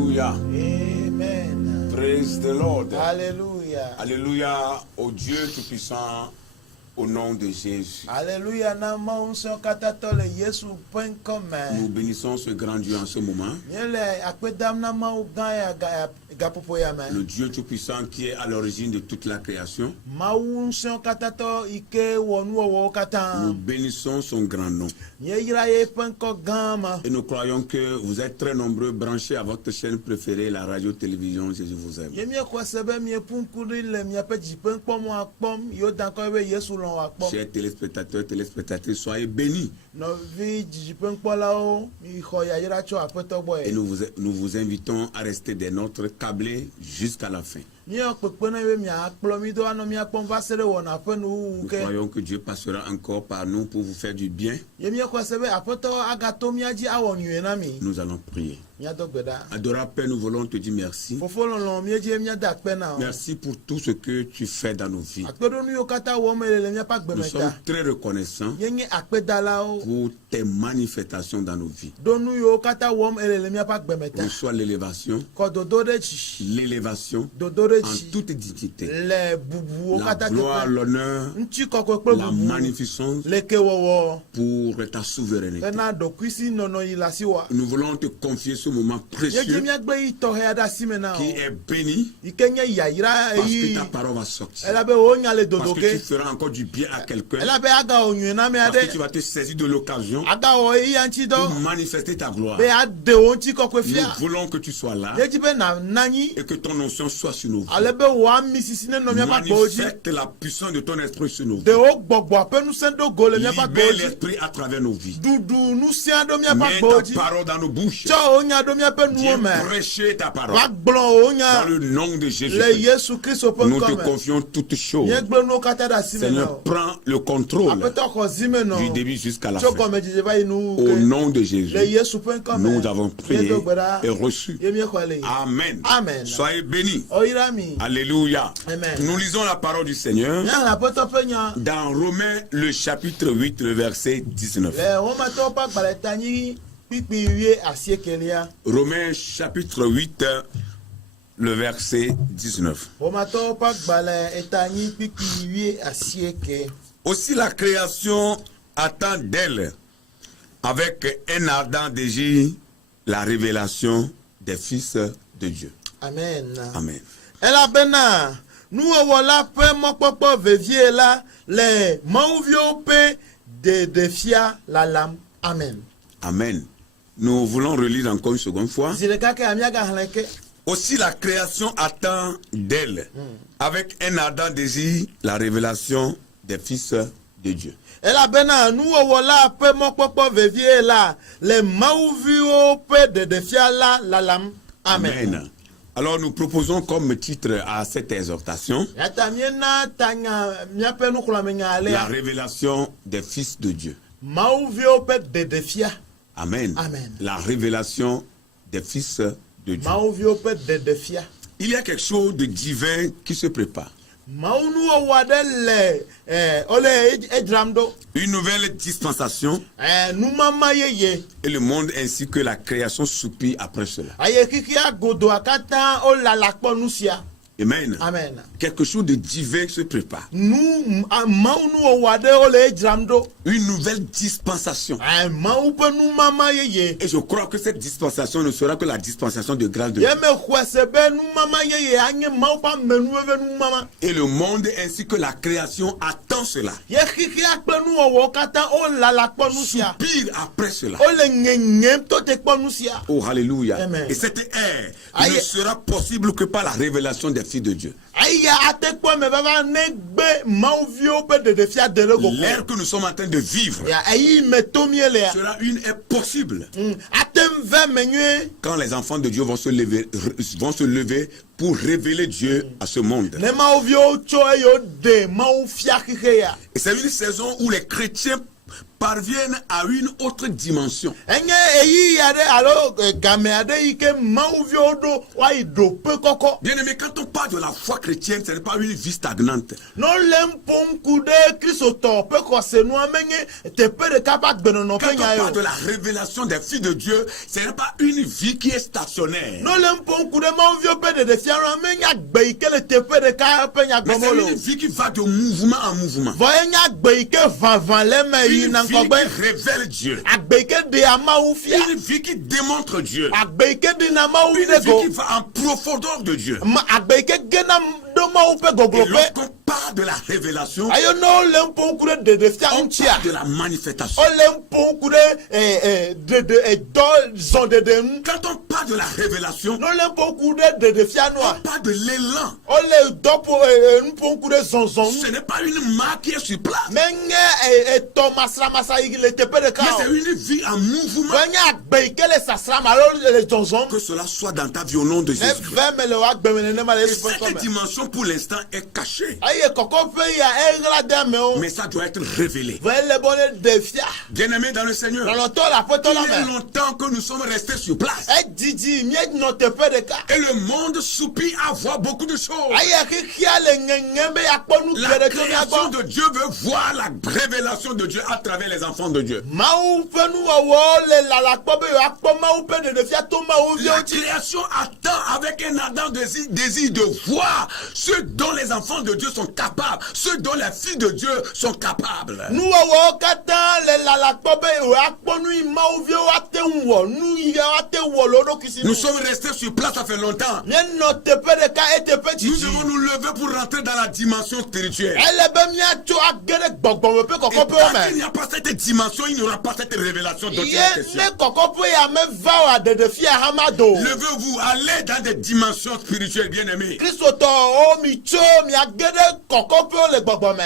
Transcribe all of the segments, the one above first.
Alléluia. Amen. Praise the Lord. Alléluia. Alléluia au Dieu Tout-Puissant, au nom de Jésus. Alléluia. Nous bénissons ce grand Dieu en ce moment. Le Dieu Tout-Puissant qui est à l'origine de toute la création. Nous bénissons son grand nom. Et nous croyons que vous êtes très nombreux branchés à votre chaîne préférée, la radio-télévision Jésus vous aime. Chers téléspectateurs, téléspectatrices, soyez bénis. Et nous vous invitons à rester des nôtres câblés jusqu'à la fin. Nous croyons que Dieu passera encore par nous pour vous faire du bien. Nous allons prier. Adorable Père, nous voulons te dire merci. Merci pour tout ce que tu fais dans nos vies. Nous sommes très reconnaissants pour tes manifestations dans nos vies. Reçois l'élévation en toute dignité. La gloire, l'honneur, la magnificence pour ta souveraineté. Nous voulons te confier ce moment précieux qui est béni parce que ta parole va sortir. Parce que tu feras encore du bien à quelqu'un. Parce que tu vas te saisir de l'occasion pour manifester ta gloire. Nous voulons que tu sois là et que ton onction soit sur nos vies. Manifeste la puissance de ton esprit sur nos vies. Libère l'esprit à travers nos vies. Mets ta parole dans nos bouches. Viens prêcher ta parole. Dans le nom de Jésus. Nous te confions toutes choses. Seigneur, prends le contrôle du début jusqu'à la fin. Au nom de Jésus, nous avons prié et reçu. Amen. Soyez bénis. Alléluia. Nous lisons la parole du Seigneur dans Romains le chapitre 8, le verset 19. Romains chapitre 8, le verset 19. Aussi la création attend d'elle avec un ardent désir la révélation des fils de Dieu. Amen. Amen. Nous voilà peu mokpopo vevie là les mauvio pe de defia la lame. Amen. Amen. Nous voulons relire encore une seconde fois. Aussi la création attend d'elle avec un ardent désir la révélation des fils de Dieu. Nous voilà peu mokpopo vevie là les mauvio pe de defia la lame. Amen. Alors nous proposons comme titre à cette exhortation la révélation des fils de Dieu. Amen. Amen. La révélation des fils de Dieu. Il y a quelque chose de divin qui se prépare. Une nouvelle dispensation et le monde ainsi que la création soupire après cela. Amen. Amen. Quelque chose de divin se prépare. Une nouvelle dispensation. Et je crois que cette dispensation ne sera que la dispensation de grâce de Dieu. Et le monde ainsi que la création attend cela. Soupire après cela. Oh, alléluia. Amen. Et cette ère ne sera possible que par la révélation des fils de Dieu. L'ère que nous sommes en train de vivre sera une ère possible quand les enfants de Dieu vont se lever pour révéler Dieu à ce monde. Et c'est une saison où les chrétiens parviennent à une autre dimension. Bien aimé, quand on parle de la foi chrétienne, ce n'est pas une vie stagnante. Quand on parle de la révélation des filles de Dieu, ce n'est pas une vie qui est stationnaire. Mais c'est une vie qui va de mouvement en mouvement. Une vie qui révèle Dieu. Une vie qui démontre Dieu. Une vie qui va en profondeur de Dieu. Et lorsqu'on parle de la révélation, on parle de la manifestation. Quand on parle de la révélation, on parle de l'élan. Ce n'est pas une marque qui est sur place. Mais c'est une vie en mouvement. Que cela soit dans ta vie au nom de Jésus. Et cette dimension pour l'instant est cachée. Mais ça doit être révélé. Bien-aimés dans le Seigneur, il y a longtemps que nous sommes restés sur place. Et le monde soupire à voir beaucoup de choses. La création de Dieu veut voir la révélation de Dieu à travers les enfants de Dieu. La création attend avec un ardent désir de voir ce dont les enfants de Dieu sont capables, ce dont les filles de Dieu sont capables. Nous sommes restés sur place, ça fait longtemps. Nous devons nous lever pour rentrer dans la dimension spirituelle. Et tant qu'il n'y a pas cette dimension, il n'y aura pas cette révélation dont il est question. Levez-vous, allez dans des dimensions spirituelles, bien-aimés.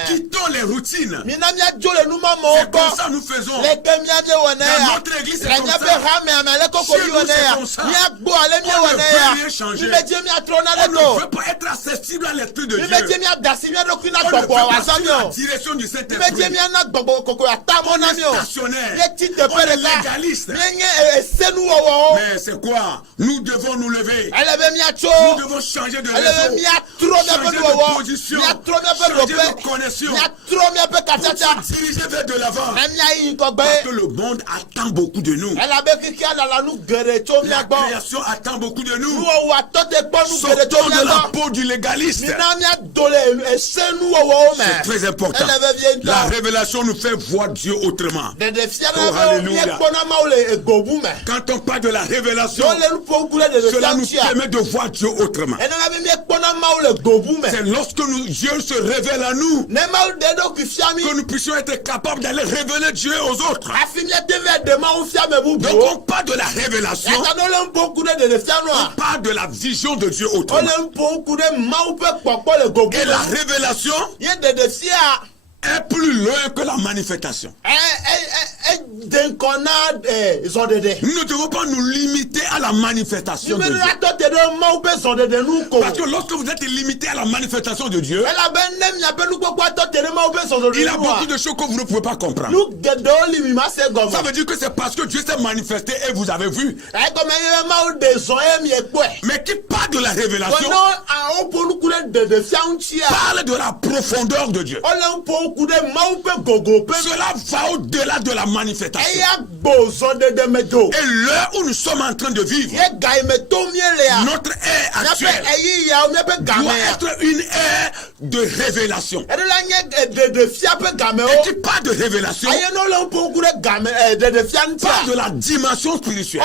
Quittons les routines. C'est comme ça nous faisons. Dans notre église, c'est comme ça. Chez nous, c'est comme ça. On ne veut rien changer. On ne veut pas être accessible à l'esprit de Dieu. On ne veut pas suivre la direction du Saint-Esprit. On est stationnaire. On est légaliste. Mais c'est quoi? Nous devons nous lever. Nous devons changer de raison, changer de position, changer de connexion, pour se diriger vers de l'avant. Parce que le monde attend beaucoup de nous. La création attend beaucoup de nous. Sortons de la peau du légaliste. C'est très important. La révélation nous fait voir Dieu autrement. Oh, alléluia. Quand on parle de la révélation, cela nous permet de voir Dieu autrement. C'est lorsque Dieu se révèle à nous que nous puissions être capables d'aller révéler Dieu aux autres. Donc on parle de la révélation, on parle de la vision de Dieu autrement. Et la révélation est plus loin que la manifestation. Nous ne devons pas nous limiter à la manifestation de Dieu. Parce que lorsque vous êtes limité à la manifestation de Dieu, il y a beaucoup de choses que vous ne pouvez pas comprendre. Ça veut dire que c'est parce que Dieu s'est manifesté et vous avez vu. Mais qui parle de la révélation parle de la profondeur de Dieu. Cela va au-delà de la manifestation. Et l'heure où nous sommes en train de vivre, notre ère actuelle doit être une ère de révélation. Et qui parle de révélation parle de la dimension spirituelle.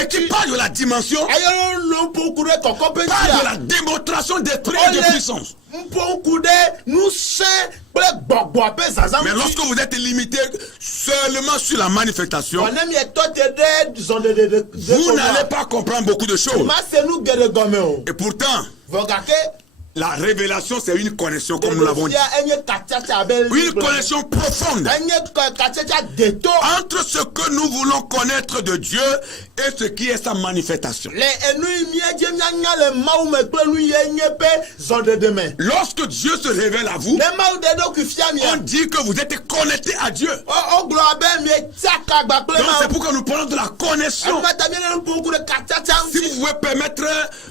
Et qui parle de la dimension parle de la démonstration d'esprit et de puissance. Mais lorsque vous êtes limité seulement sur la manifestation, vous n'allez pas comprendre beaucoup de choses. Et pourtant, La révélation, c'est une connexion, comme nous l'avons dit. Une connexion profonde entre ce que nous voulons connaître de Dieu et ce qui est sa manifestation. Lorsque Dieu se révèle à vous, on dit que vous êtes connecté à Dieu. Donc c'est pourquoi nous parlons de la connexion. Si vous pouvez permettre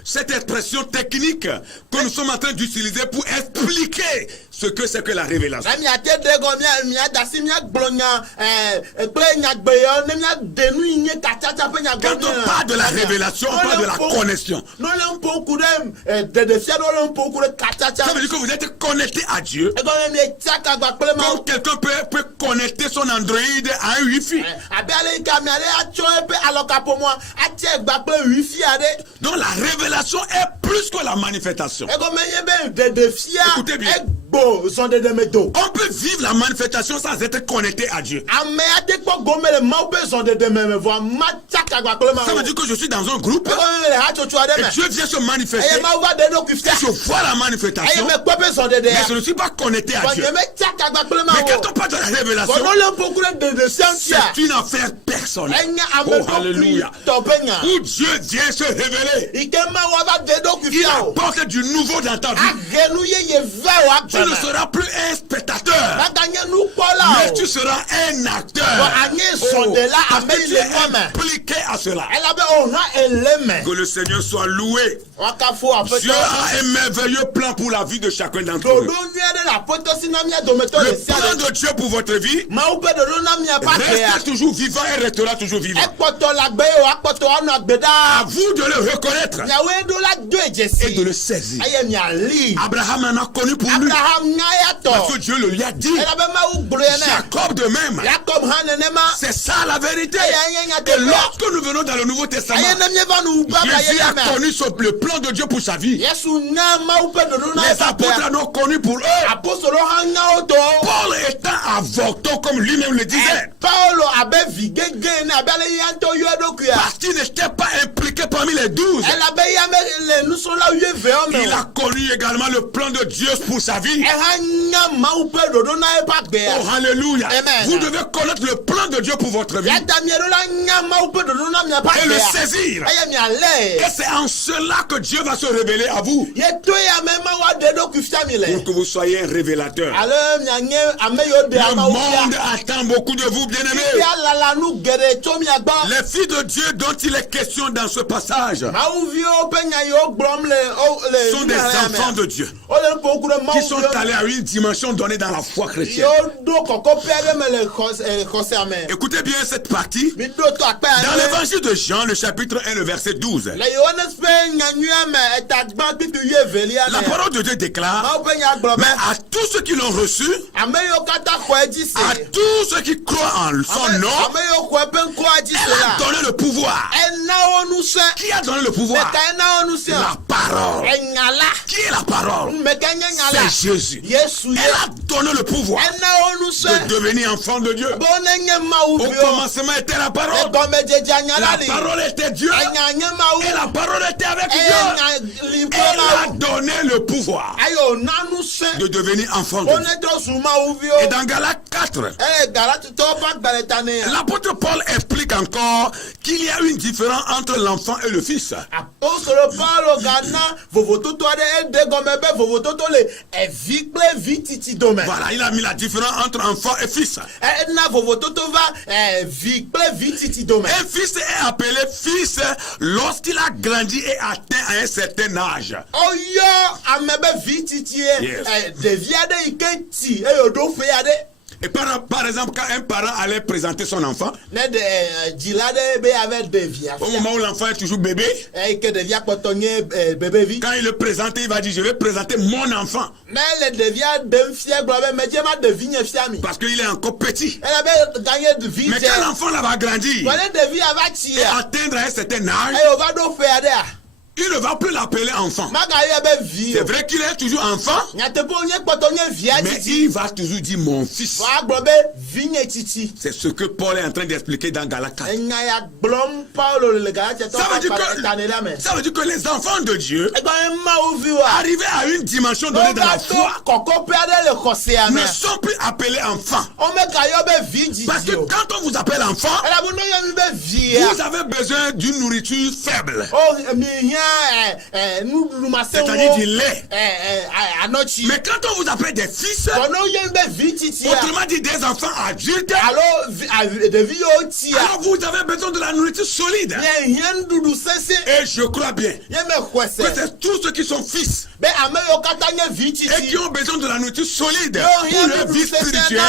cette expression technique que nous sommes en train d'utiliser pour expliquer ce que c'est que la révélation. Quand on parle de la révélation, on parle de la connexion. Ça veut dire que vous êtes connecté à Dieu. Comme quelqu'un peut connecter son Android à un Wi-Fi. Donc la révélation est plus que la manifestation. Écoutez bien. On peut vivre la manifestation sans être connecté à Dieu. Ça veut dire que je suis dans un groupe et Dieu vient se manifester. Et je vois la manifestation, mais je ne suis pas connecté à Dieu. Mais quand on parle de la révélation, c'est une affaire personnelle. Oh, alléluia. Où Dieu vient se révéler. Il apporte du nouveau dans ta vie. Tu ne seras plus un spectateur, mais tu seras un acteur. Parce que tu es impliqué à cela. Que le Seigneur soit loué. Dieu a un merveilleux plan pour la vie de chacun d'entre nous. Le plan de Dieu pour votre vie reste toujours vivant et restera toujours vivant. À vous de le reconnaître et de le saisir. Abraham en a connu pour lui. Parce que Dieu le lui a dit. Jacob de même. C'est ça la vérité. Et lorsque nous venons dans le Nouveau Testament, Jésus a connu le plan de Dieu pour sa vie. Les apôtres en ont connu pour eux. Paul étant avorton comme lui-même le disait. Parce qu'il n'était pas impliqué parmi les 12. Il a connu également le plan de Dieu pour sa vie. Oh, alléluia. Vous devez connaître le plan de Dieu pour votre vie et le saisir. Et c'est en cela que Dieu va se révéler à vous, pour que vous soyez un révélateur. Le monde attend beaucoup de vous, bien-aimés. Les filles de Dieu dont il est question dans ce passage sont des enfants de Dieu qui sont allés à une dimension donnée dans la foi chrétienne. Écoutez bien cette partie. Dans l'évangile de Jean, le chapitre 1, le verset 12. La parole de Dieu déclare: mais à tous ceux qui l'ont reçu, à tous ceux qui croient en son nom, elle a donné le pouvoir. Qui a donné le pouvoir? La parole. Qui est la parole? C'est Jésus. Elle a donné le pouvoir de devenir enfant de Dieu. Au commencement était la parole. La parole était Dieu. Et la parole était avec Dieu. Elle a donné le pouvoir de devenir enfant de Dieu. Et dans Galates 4, l'apôtre Paul explique encore qu'il y a une différence entre l'enfant et le fils. Voilà, il a mis la différence entre enfant et fils. Un fils est appelé fils lorsqu'il a grandi et atteint à un certain âge. Et par exemple, quand un parent allait présenter son enfant, au moment où l'enfant est toujours bébé, quand il le présente, il va dire: je vais présenter mon enfant. Parce qu'il est encore petit. Mais quand l'enfant va grandir et atteindre un certain âge, il ne va plus l'appeler enfant. C'est vrai qu'il est toujours enfant, mais il va toujours dire mon fils. C'est ce que Paul est en train d'expliquer dans Galates 4. Ça veut dire que les enfants de Dieu, arrivés à une dimension donnée dans la foi, ne sont plus appelés enfants. Parce que quand on vous appelle enfant, vous avez besoin d'une nourriture faible. C'est-à-dire du lait. Mais quand on vous appelle des fils, autrement dit des enfants adultes, alors vous avez besoin de la nourriture solide. Et je crois bien que c'est tous ceux qui sont fils et qui ont besoin de la nourriture solide pour leur vie spirituelle.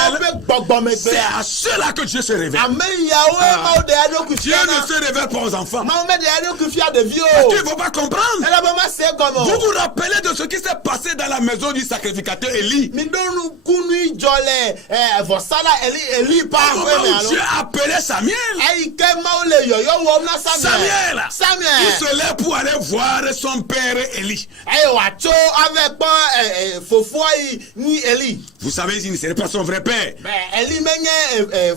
C'est à ceux-là que Dieu se révèle. Dieu ne se révèle pas aux enfants. Parce qu'il ne faut pas comprendre. Vous vous rappelez de ce qui s'est passé dans la maison du sacrificateur Élie. Dieu appelait Samuel. Il se lève pour aller voir son père Élie. Vous savez, il ne serait pas son vrai père.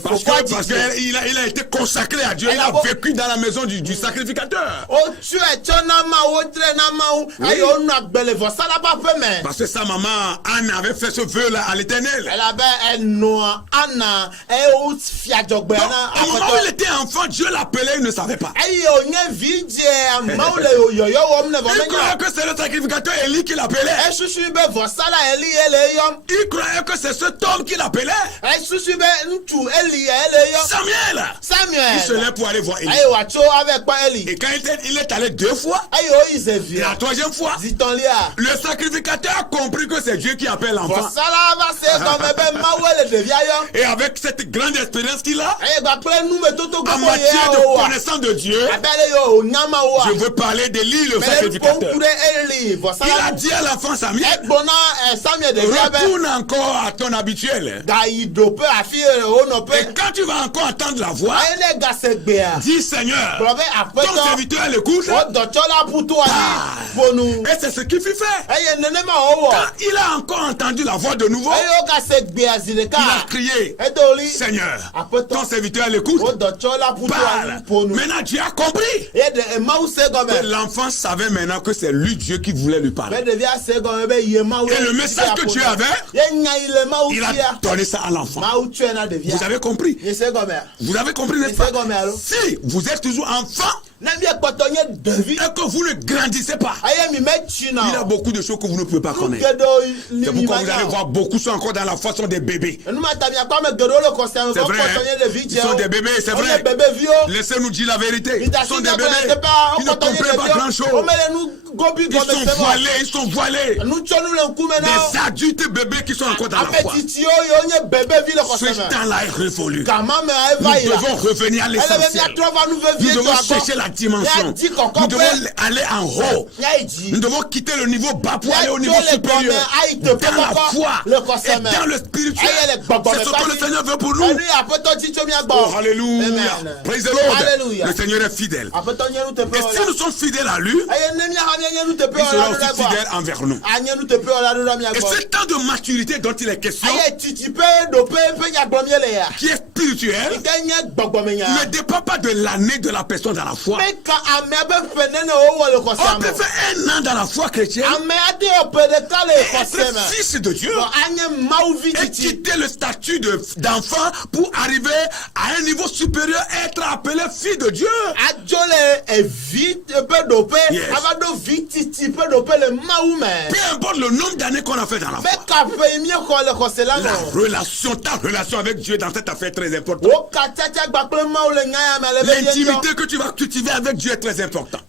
Parce qu'il a été consacré à Dieu. Il a vécu dans la maison du sacrificateur. Oui. Parce que sa maman, Anne, avait fait ce vœu-là à l'Éternel. Donc, au moment où il était enfant, Dieu l'appelait, il ne savait pas. Il croyait que c'est le sacrificateur Élie qui l'appelait. Il croyait que c'est cet homme qui l'appelait. Samuel. Il se lève pour aller voir Élie. Et quand il est allé 2 fois, et la 3e fois, le sacrificateur a compris que c'est Dieu qui appelle l'enfant. Et avec cette grande expérience qu'il a, en matière de connaissance de Dieu, je veux parler d'Élie, le sacrificateur. Il a dit à l'enfant Samuel, retourne encore à ton habituel. Et quand tu vas encore entendre la voix, dis Seigneur, ton serviteur l'écoute. Et c'est ce qu'il fit faire. Quand il a encore entendu la voix de nouveau, il a crié, Seigneur, ton serviteur l'écoute. Maintenant Dieu a compris. Que l'enfant savait maintenant que c'est lui Dieu qui voulait lui parler. Et le message que Dieu avait, il a donné ça à l'enfant. Vous avez compris? Vous avez compris, n'est-ce pas? Si vous êtes toujours enfant et que vous ne grandissez pas, il y a beaucoup de choses que vous ne pouvez pas connaître. C'est pourquoi vous allez voir beaucoup sont encore dans la foi, sont des bébés. C'est vrai, ils sont des bébés, c'est vrai. Laissez-nous dire la vérité. Ils sont des bébés. Ils ne comprennent pas grand-chose. Ils sont voilés. Des adultes bébés qui sont encore dans la foi. Ce temps-là est révolu. Nous devons revenir à l'essentiel. Nous devons chercher la dimension. Nous devons aller en haut. Nous devons quitter le niveau bas pour aller au niveau supérieur. Dans la foi et dans le spirituel. C'est ce que le Seigneur veut pour nous. Oh, alléluia. Praise the Lord. Le Seigneur est fidèle. Et si nous sommes fidèles à lui, il sera aussi fidèle envers nous. Et ce temps de maturité dont il est question, qui est spirituel, ne dépend pas de l'année de la personne dans la foi. On peut faire 1 an dans la foi chrétienne et être fils de Dieu et quitter le statut d'enfant pour arriver à un niveau supérieur et être appelé fils de Dieu. Peu importe le nombre d'années qu'on a fait dans la foi, ta relation avec Dieu dans cette affaire est très importante. L'intimité que tu vas cultiver avec Dieu est très importante.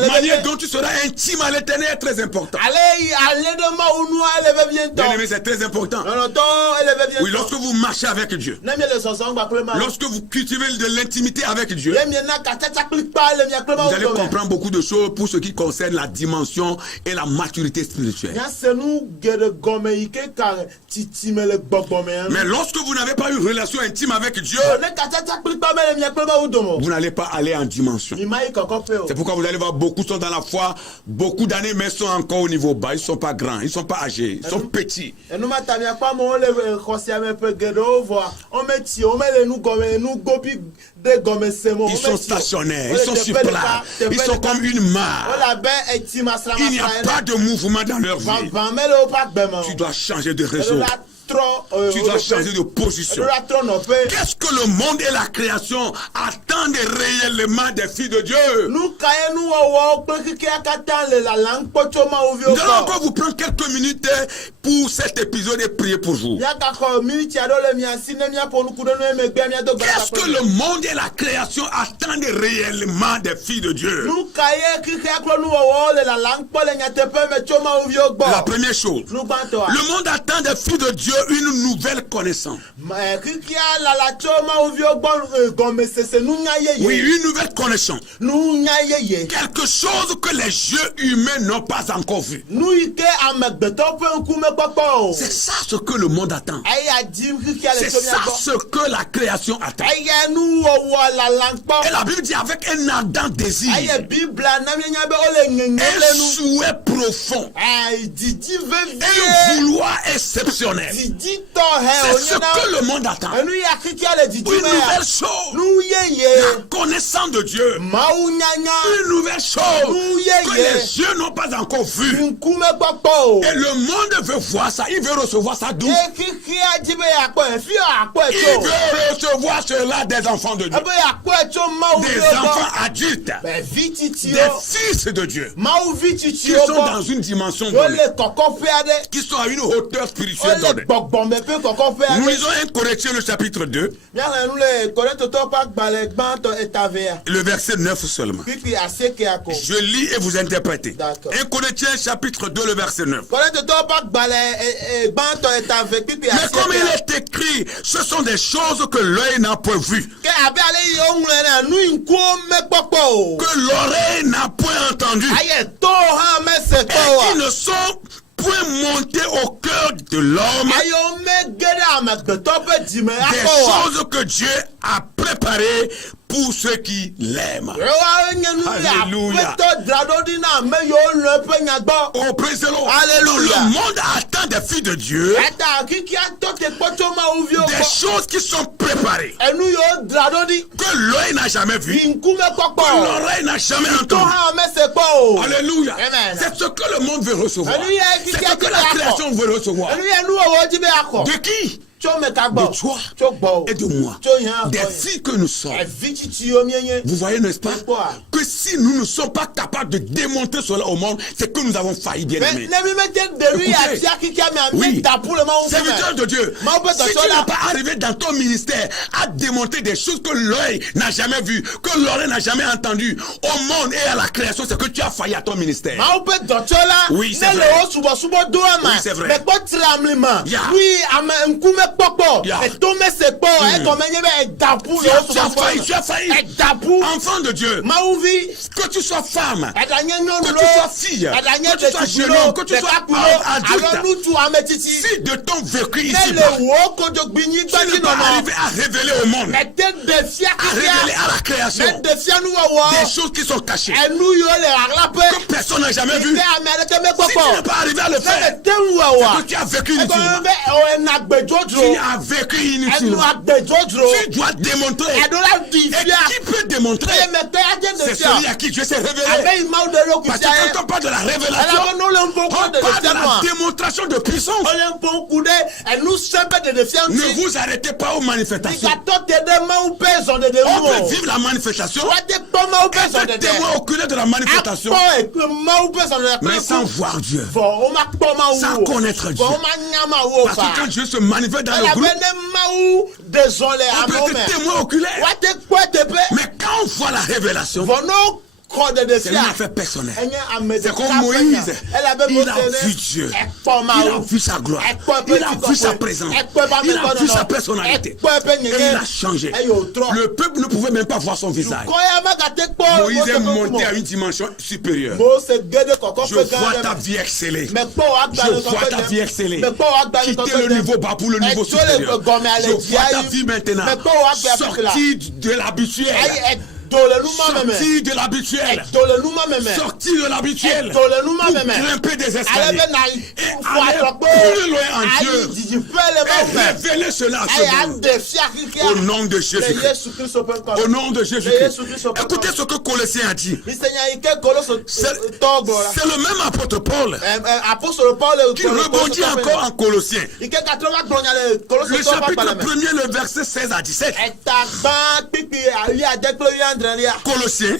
La manière dont tu seras intime à l'Éternel est très importante. Bien-aimé, c'est très important. Oui, lorsque vous marchez avec Dieu, lorsque vous cultivez de l'intimité avec Dieu, vous allez comprendre beaucoup de choses pour ce qui concerne la dimension et la maturité spirituelle. Mais lorsque vous n'avez pas une relation intime avec Dieu, vous n'allez pas aller en dimension. C'est pourquoi vous allez voir beaucoup sont dans la foi, beaucoup d'années, mais sont encore au niveau bas. Ils ne sont pas grands, ils ne sont pas âgés, ils sont petits. Ils sont stationnaires, ils sont sur place, ils sont comme une mare. Il n'y a pas de mouvement dans leur vie. Tu dois changer de réseau. Tu dois changer de position. Qu'est-ce que le monde et la création attendent réellement des filles de Dieu? Nous allons encore vous prendre quelques minutes pour cet épisode et prier pour vous. Qu'est-ce que le monde et la création attendent réellement des filles de Dieu? La première chose, le monde attend des filles de Dieu une nouvelle connaissance. Oui, une nouvelle connaissance. Quelque chose que les yeux humains n'ont pas encore vu. C'est ça ce que le monde attend. C'est ça ce que la création attend. Et la Bible dit avec un ardent désir, un souhait profond, un vouloir exceptionnel. C'est ce que le monde attend. Une nouvelle chose. La connaissance de Dieu. Une nouvelle chose que les yeux n'ont pas encore vu. Et le monde veut voir ça. Il veut recevoir ça d'où? Il veut recevoir cela des enfants de Dieu. Des enfants adultes. Des fils de Dieu. Qui sont dans une dimension donnée. Qui sont à une hauteur spirituelle donnée. Nous lisons 1 Corinthiens le chapitre 2. Le verset 9 seulement. Je lis et vous interprétez. 1 Corinthiens chapitre 2 le verset 9. Mais comme il est écrit, ce sont des choses que l'œil n'a point vues, que l'oreille n'a point entendues, et qui ne sont point monter au cœur de l'homme, des choses que Dieu a préparées pour ceux qui l'aiment. Alléluia. Oh, praise the Lord. Le monde attend des filles de Dieu, des choses qui sont préparées, que l'œil n'a jamais vu, que l'oreille n'a jamais entendu. Alléluia. C'est ce que le monde veut recevoir. C'est ce que la création veut recevoir. De qui? De toi et de moi, des filles que nous sommes. Vous voyez, n'est-ce pas, que si nous ne sommes pas capables de démontrer cela au monde, c'est que nous avons failli, bien aimé. Oui, serviteur de Dieu, si tu n'es pas arrivé dans ton ministère à démontrer des choses que l'œil n'a jamais vues, que l'oreille n'a jamais entendues au monde et à la création, c'est que tu as failli à ton ministère. Oui, c'est vrai. Oui, c'est vrai. Tu as failli. Enfant de Dieu, que tu sois femme, que tu sois fille, que tu sois jeune homme, que tu sois adulte, si de ton vécu ici tu ne vas arriver à révéler au monde, à révéler à la création des choses qui sont cachées, que personne n'a jamais vues, si tu n'es pas arrivé à le faire, c'est que tu as vécu inutilement. Tu as vécu inutilement. Tu dois démontrer. Et qui peut démontrer? C'est celui à qui Dieu s'est révélé. Parce que quand on parle de la révélation, on parle de la démonstration de puissance. Ne vous arrêtez pas aux manifestations. On peut vivre la manifestation, être témoin oculaire de la manifestation, mais sans voir Dieu, sans connaître Dieu. Parce que quand Dieu se manifeste dans le groupe, on peut être témoin oculaire. Mais quand on voit la révélation, C'est une affaire personnelle. C'est comme Moïse. Il a vu Dieu. Il a vu sa gloire. Il a vu sa présence. Il a vu sa personnalité. Et il a changé. Le peuple ne pouvait même pas voir son visage. Moïse est monté à une dimension supérieure. Je vois ta vie exceller. Je vois ta vie exceller. Quitter le niveau bas pour le niveau supérieur. Je vois ta vie maintenant sortir de l'habituel. Sortir de l'habituel. Sortir de l'habituel. Grimper des escaliers. Et aller plus loin en Dieu. Et révéler cela à ce monde. Au nom de Jésus-Christ. Au nom de Jésus-Christ. Écoutez ce que Colossiens a dit. C'est le même apôtre Paul qui rebondit encore en Colossiens. Le chapitre 1er, le verset 16 à 17. Colossiens,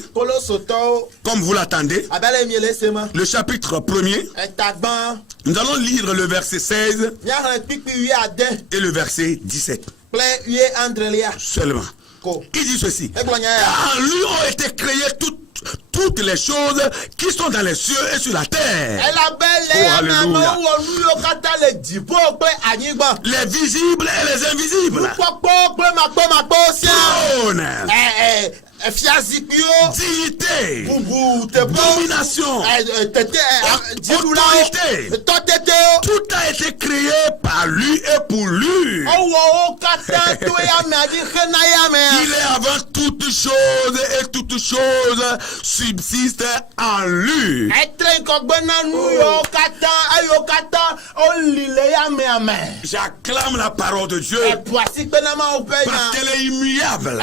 comme vous l'attendez, le chapitre 1er, nous allons lire le verset 16 et le verset 17. Seulement. Il dit ceci. Car en lui ont été créées toutes les choses qui sont dans les cieux et sur la terre. Oh, alléluia. Les visibles et les invisibles. Trône. Dignité, domination, autorité, tout a été créé par lui et pour lui. Il est avant toutes choses et toutes choses subsistent en lui. J'acclame la parole de Dieu parce qu'elle est immuable.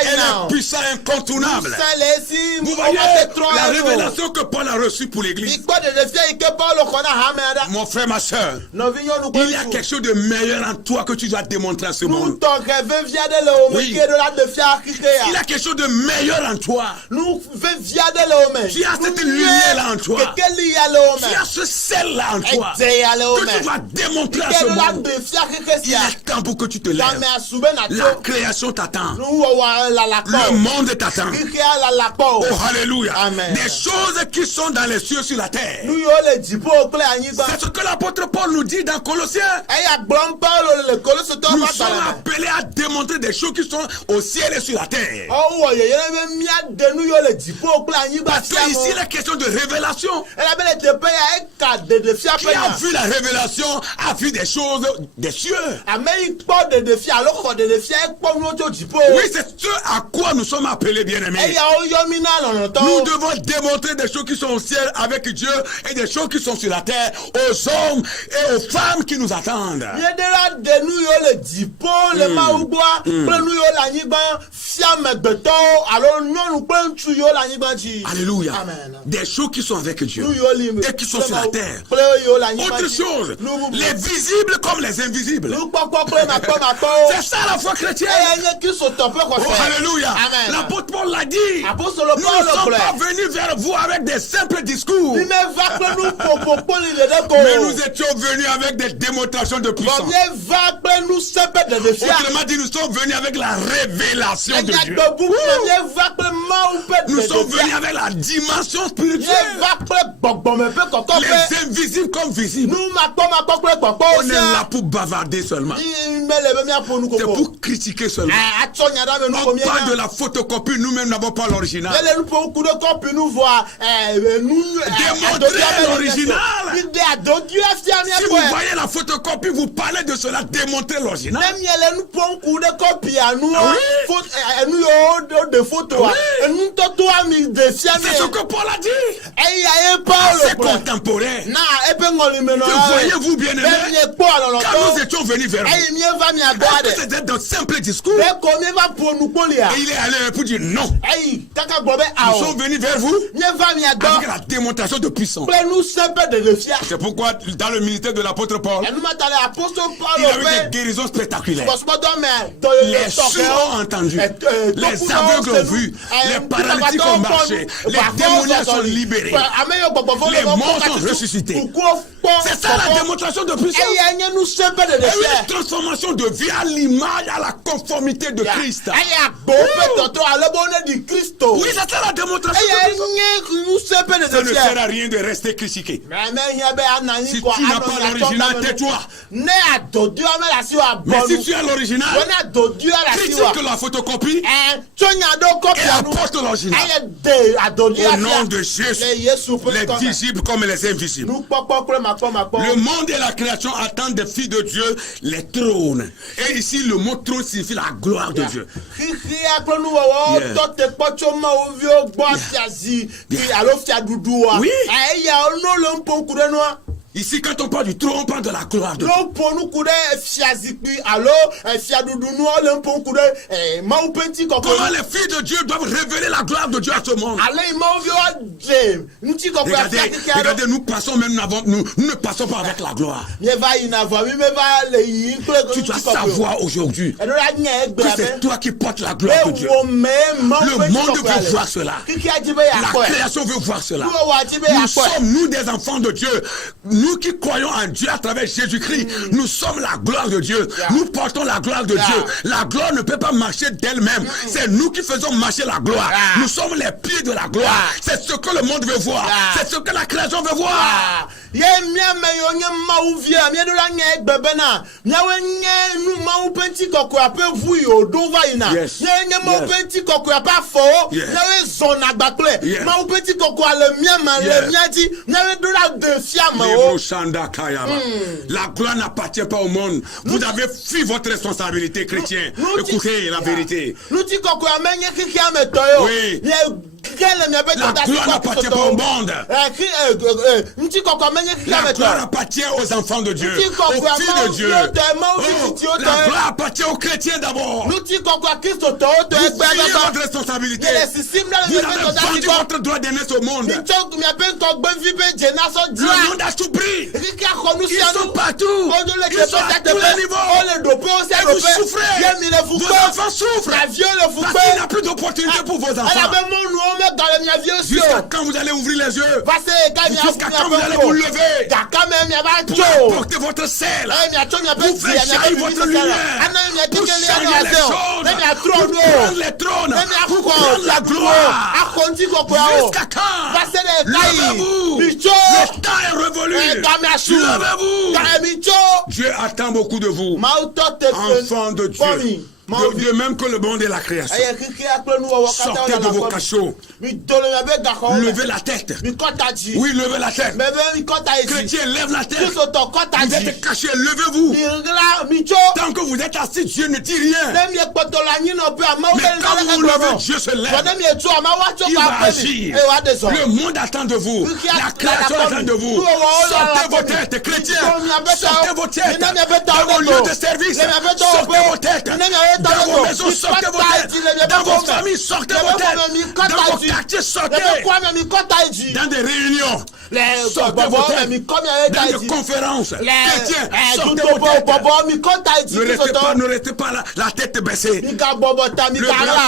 Elle est puissant, incontournable. Vous voyez la révélation que Paul a reçue pour l'église. Mon frère, ma soeur, il y a quelque chose de meilleur en toi que tu dois démontrer à ce monde. Oui. Il y a quelque chose de meilleur en toi. Tu as cette lumière-là en toi. Tu as ce sel-là en toi que tu dois démontrer à ce monde. Il est temps pour que tu te lèves. La création t'attend. Le monde t'attend. Oh, alléluia. Amen. Des choses qui sont dans les cieux sur la terre. C'est ce que l'apôtre Paul nous dit dans Colossiens. Nous sommes appelés à démontrer des choses qui sont au ciel et sur la terre. Parce que ici, il est question de révélation. Qui a vu la révélation a vu des choses des cieux. Oui, c'est ce à quoi nous sommes appelés, bien-aimés. Nous devons démontrer des choses qui sont au ciel avec Dieu et des choses qui sont sur la terre aux hommes et aux femmes qui nous attendent. Alléluia. Amen. Des choses qui sont avec Dieu et qui sont sur la terre. Autre chose, les visibles comme les invisibles. C'est ça la foi chrétienne. Oh, alléluia. L'apôtre Paul l'a dit. Nous ne sommes pas venus vers vous avec des simples discours. Mais nous étions venus avec des démonstrations de puissance. Autrement dit, nous sommes venus avec la révélation de Dieu. Nous sommes venus avec la dimension spirituelle. Les invisibles comme visibles. On est là pour bavarder seulement. C'est pour critiquer seulement. On parle de la photocopie, nous-mêmes n'avons pas l'original. Démontrer l'original. Si vous voyez la photocopie, vous parlez de cela, démontrer l'original. C'est ce que Paul a dit. C'est contemporain. Que voyez-vous, bien-aimés, car nous étions venus vers vous. Est-ce que c'était d'un simple discours? Et il est allé pour dire non. Nous sommes venus vers vous avec la démonstration de puissance. C'est pourquoi dans le ministère de l'apôtre Paul, il y a eu des guérisons spectaculaires. Les sourds ont entendu, les aveugles ont vu, les paralytiques ont marché. Les démoniaques sont libérés. Les morts sont ressuscités. C'est ça la démonstration de puissance. Et une transformation de vie à l'image, à la conformité de Christ. Oui, c'est ça la démonstration de puissance. Ça ne sert à rien de rester critiqué. Si tu n'as pas l'original, tais-toi. Mais si tu as l'original, critique la photocopie et apporte l'original. Au nom de Jésus, les visibles comme les invisibles. Le monde et la création attendent des filles de Dieu, les trônes. Et ici, le mot trône signifie la gloire de Dieu. Oui. Ici, quand on parle du trône, on parle de la gloire de Dieu. Comment les filles de Dieu doivent révéler la gloire de Dieu à ce monde? Regardez, nous passons même avant, nous ne passons pas avec la gloire. Tu dois savoir aujourd'hui que c'est toi qui portes la gloire de Dieu. Le monde veut voir cela. La création veut voir cela. Nous sommes, nous, des enfants de Dieu. Nous qui croyons en Dieu à travers Jésus-Christ, nous sommes la gloire de Dieu. Nous portons la gloire de Dieu. La gloire ne peut pas marcher d'elle-même. C'est nous qui faisons marcher la gloire. Nous sommes les pieds de la gloire. C'est ce que le monde veut voir. C'est ce que la création veut voir. Yes. La gloire n'appartient pas au monde. Vous avez fui votre responsabilité, chrétien. Écoutez la vérité. Oui. La gloire n'appartient pas au monde. La gloire appartient aux enfants de Dieu, aux filles de Dieu. La gloire appartient aux chrétiens d'abord. Vous fuyez votre responsabilité. Vous avez vendu votre droit d'aînesse au monde. Le monde a tout pris. Ils sont partout. Ils sont à tous les niveaux. Et vous souffrez. Vos enfants souffrent. Parce qu'il n'y a plus d'opportunité pour vos enfants. Jusqu'à quand vous allez ouvrir les yeux? Jusqu'à quand vous allez vous lever pour apporter votre sel, pour faire jaillir votre lumière, pour changer les choses, pour prendre les trônes, pour prendre la gloire? Jusqu'à quand? Levez-vous. Le temps est révolu. Levez-vous. Dieu attend beaucoup de vous, enfants de Dieu. De même que le monde et la création. Sortez de vos cachots. Levez la tête. Oui, levez la tête. Chrétien, lève la tête. Vous êtes cachés, levez-vous. Tant que vous êtes assis, Dieu ne dit rien. Mais quand vous vous levez, Dieu se lève. Il va agir. Le monde attend de vous. La création attend de vous. Sortez vos têtes, chrétiens. Sortez vos têtes. Dans vos lieux de service, sortez vos têtes. Dans vos maisons, sortez vos têtes. Dans vos familles, sortez vos têtes. Dans vos quartiers, sortez. Dans des réunions, sortez vos têtes. Dans des conférences, chrétiens, sortez vos têtes. Ne restez pas la tête baissée. Le bras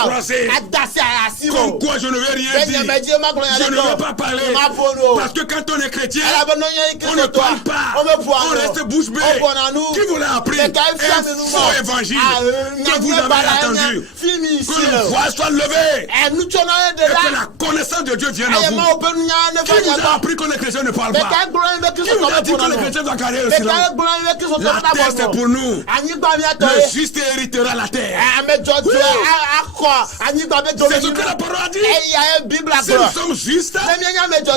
croisé. Comme quoi je ne veux rien dire. Je ne veux pas parler. Parce que quand on est chrétien, on ne parle pas. On reste bouche bée. Qui vous l'a appris? Un faux évangile. Que vous avez attendu. Que le voile soit levé. Et que la connaissance de Dieu vienne à vous. Qui vous a appris que les chrétiens ne parlent pas? Qui vous a dit que les chrétiens doivent garder le silence? La terre c'est pour nous. Le juste héritera la terre. C'est ce que la parole a dit. Si nous sommes justes,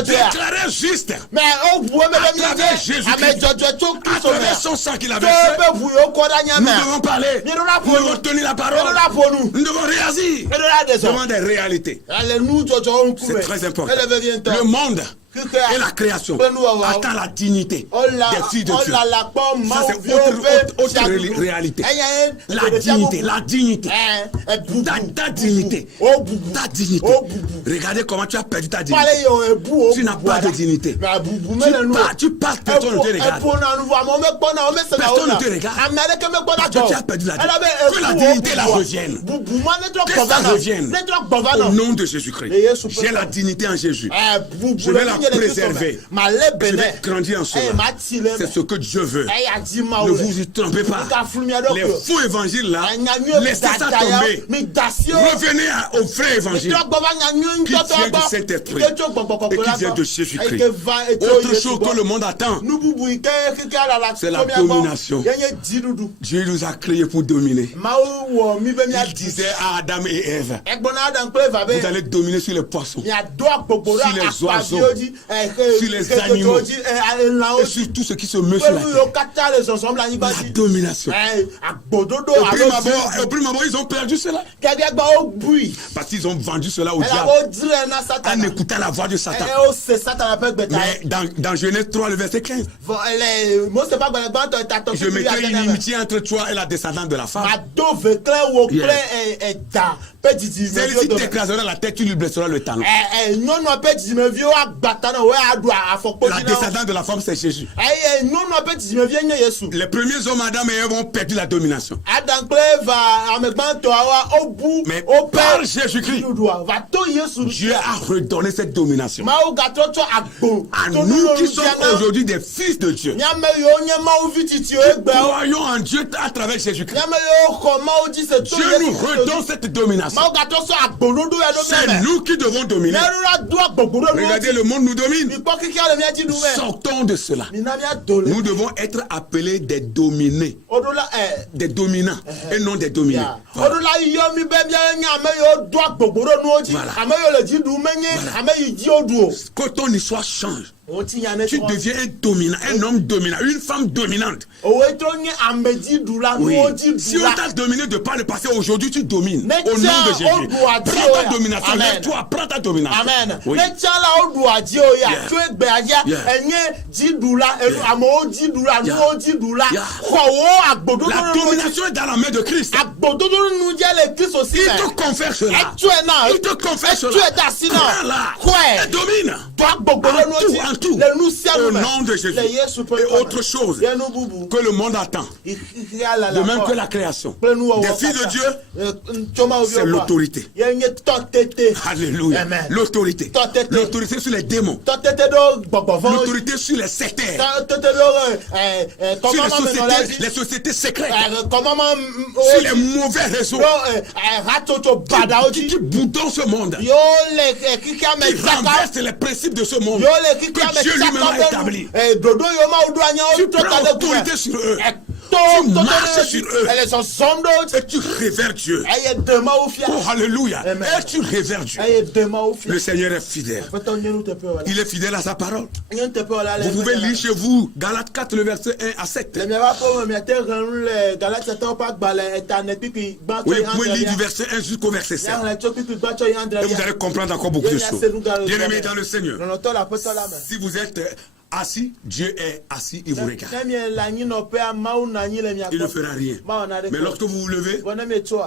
déclarés justes à travers Jésus-Christ, à travers son sang qu'il a versé, nous devons parler, nous devons tenir la parole, nous devons réagir devant des réalités. C'est très important. Le monde et la création attend la dignité des filles de Dieu. Ça, c'est autre réalité. La dignité. Ta dignité. Regardez comment tu as perdu ta dignité. Tu n'as pas de dignité. Tu parles, personne ne te regarde. Personne ne te regarde. Parce que tu as perdu la dignité. Que la dignité la revienne. Que ça revienne. Au nom de Jésus-Christ. J'ai la dignité en Jésus. Je vais la préserver. Je vais grandir en cela. C'est ce que Dieu veut. Ne vous y trompez pas. Les faux évangiles là, laissez ça tomber. Revenez au vrai évangile qui vient du Saint-Esprit et qui vient de Jésus-Christ. Autre chose que le monde attend, c'est la domination. Dieu nous a créés pour dominer. Il disait à Adam et Ève, vous allez dominer sur les poissons, sur les oiseaux, sur les animaux et sur tout ce qui se meut sur la terre. La domination. Au prime abord, ils ont perdu cela. Parce qu'ils ont vendu cela au diable en écoutant la voix de Satan. Mais dans Genèse 3, le verset 15, je mettrai une inimitié entre toi et la descendante de la femme. Celle-ci t'écrasera la tête, tu lui blesseras le talon. La descendante de la femme, c'est Jésus. Les premiers hommes, Adam et Ève, ont perdu la domination. Mais par Jésus-Christ, Dieu a redonné cette domination à nous qui sommes aujourd'hui des fils de Dieu. Croyons en Dieu à travers Jésus-Christ. Dieu nous redonne cette domination. C'est nous qui devons dominer. Regardez, le monde nous domine. Sortons de cela. Nous devons être appelés des dominés. Des dominants et non des dominés. Voilà. Que ton histoire change. Tu deviens un dominant, un homme dominant, une femme dominante. Oui. Si on t'a dominé de par le passé, aujourd'hui tu domines. Au nom de Jésus. Prends ta domination. Lève-toi, prends ta domination. Amen. Oui. La domination est dans la main de Christ. Il te confère cela. Il te confère cela. Prends-la. Et domine. En tout. Au nom de Jésus. Et autre chose que le monde attend, de même que la création des filles de Dieu, c'est l'autorité. Alléluia. L'autorité. L'autorité sur les démons. L'autorité sur les sectaires. Sur les sociétés secrètes. Sur les mauvais réseaux qui boudonnent ce monde. Qui renversent les principes de ce monde. Que Dieu lui-même a établi. Tu prends l'autorité sur eux. Tu marches sur eux. Et tu révères Dieu. Oh, alléluia. Et tu révères Dieu. Le Seigneur est fidèle. Il est fidèle à sa parole. Vous pouvez lire chez vous Galates 4, le verset 1 à 7. Oui, vous pouvez lire du verset 1 jusqu'au verset 7. Et vous allez comprendre encore beaucoup de choses. Bien-aimés dans le Seigneur, si vous êtes assis, Dieu est assis, il vous regarde. Il ne fera rien. Mais lorsque vous vous levez,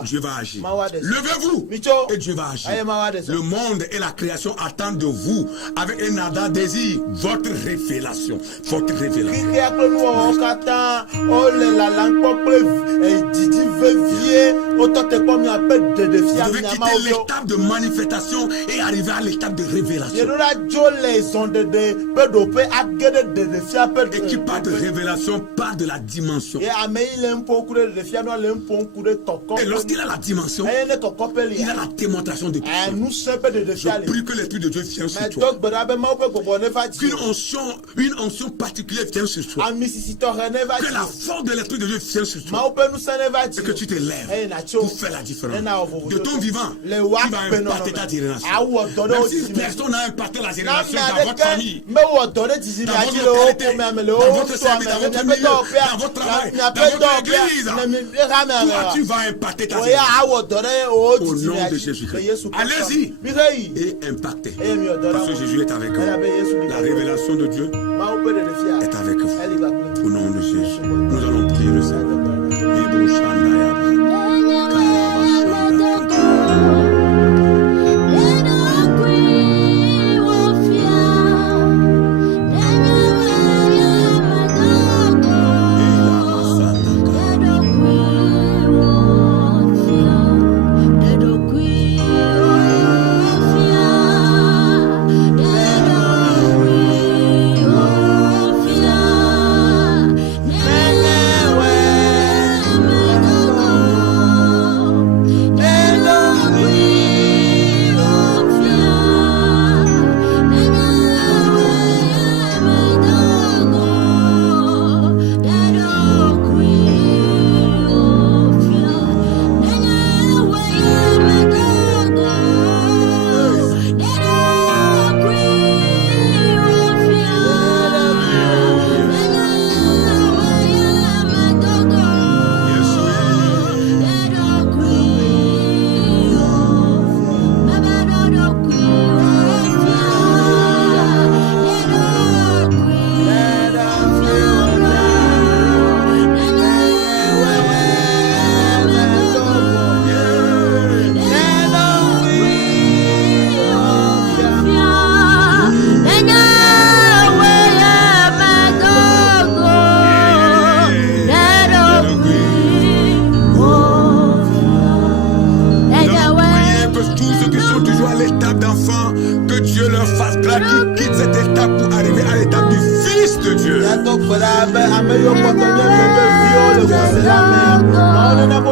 Dieu va agir. Levez-vous et Dieu va agir. Le monde et la création attendent de vous avec un ardent désir votre révélation. Votre révélation. Vous devez quitter l'étape de manifestation et arriver à l'étape de révélation. Et qui parle de révélation, parle de la dimension. Et lorsqu'il a la dimension, il a la démonstration de puissance. Je prie que l'Esprit de Dieu vienne sur toi. Qu'une onction particulière vienne sur toi. Que la force de l'Esprit de Dieu vienne sur toi. Et que tu te lèves pour faire la différence. De ton vivant, tu vas impacter ta génération. Même si personne n'a impacté la génération dans votre famille, votre service, dans votre milieu, dans votre travail, dans votre église. Toi, tu vas impacter ta vie. Au nom de Jésus-Christ. Allez-y et impactez. Parce que Jésus est avec vous. La révélation de Dieu est avec vous. Au nom de Jésus. Nous allons prier le Seigneur.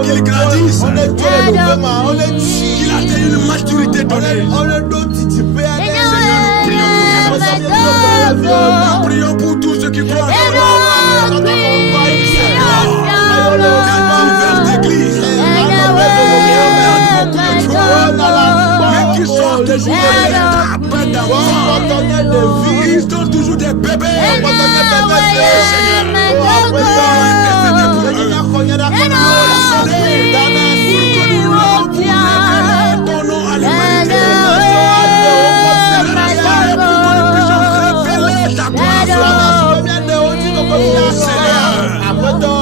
Qu'il grandisse, qu'il atteigne une maturité donnée. Nous prions pour tous ceux qui croient en nous. Diverses églises, mais qui sont toujours des étapes d'enfants. Ils sont toujours des bébés.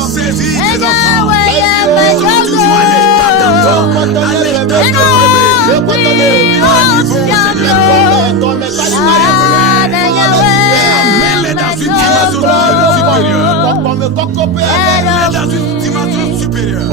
Saisis tes enfants. Ils sont toujours à l'état d'enfant, à l'état de bébé. Amène-les dans une dimension supérieure.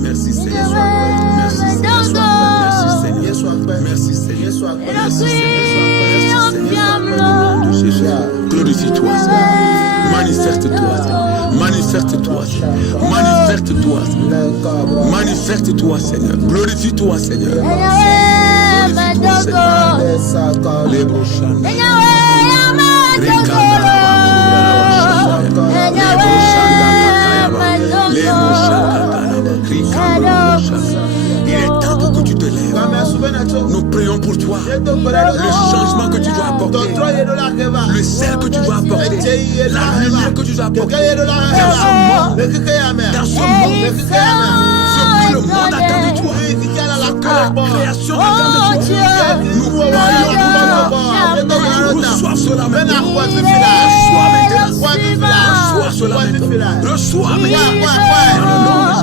Merci Seigneur. Merci Seigneur. Merci Seigneur. Merci Seigneur. Glorifie-toi, Seigneur. Manifeste-toi, Seigneur. Manifeste-toi, Seigneur. Manifeste-toi, Seigneur. Manifeste-toi, Seigneur. Glorifie-toi, Seigneur. Glorifie-toi, Seigneur. Les prochains. Il est temps pour que tu te lèves. Nous prions pour toi. Le changement que tu dois apporter, le sel que tu dois apporter, la lumière que tu dois apporter dans ce monde, ce que le monde attend de toi, ce que la création attend de toi. Nous prions pour que tu reçoives cela maintenant. Reçois cela maintenant. Reçois maintenant.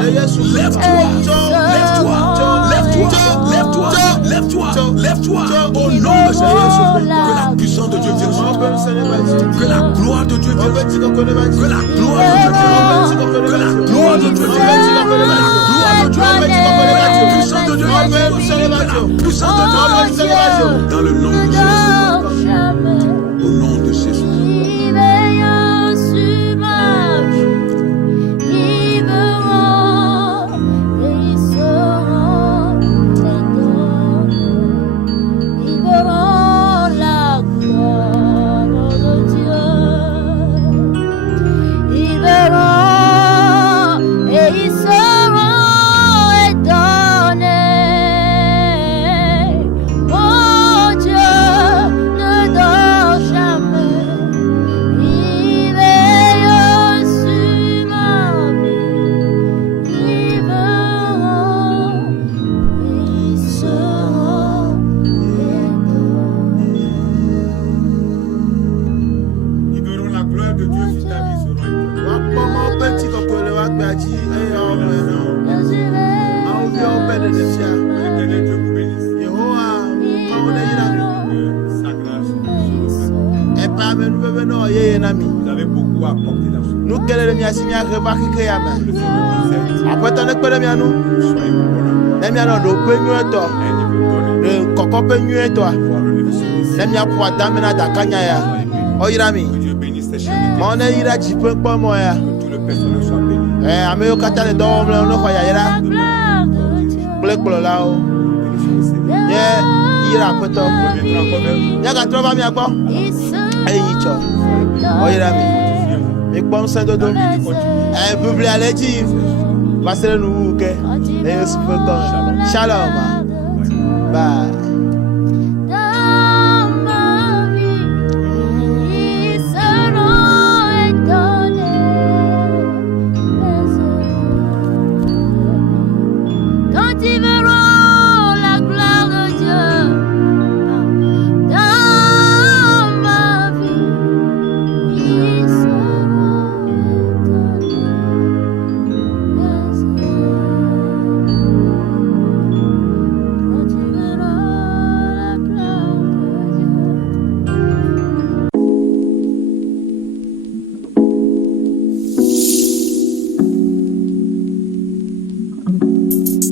Lève-toi, lève-toi, lève-toi, lève-toi, lève-toi, lève-toi. Au nom de Jésus, que la puissance de Dieu vienne sur toi. Que la gloire de Dieu vienne sur toi. Que la gloire de Dieu vienne. Que la gloire de Dieu vienne. Que la gloire de Dieu vienne. Que la puissance de Dieu vienne. Que la puissance de Dieu vienne. Dans le nom de Jésus. Au nom de Jésus. Vous avez beaucoup apporté dans ce monde. Nous remarqué que après ton école, nous Dieu bénisse tes chemins. Que tout le personnel soit béni. Shalom. Bye.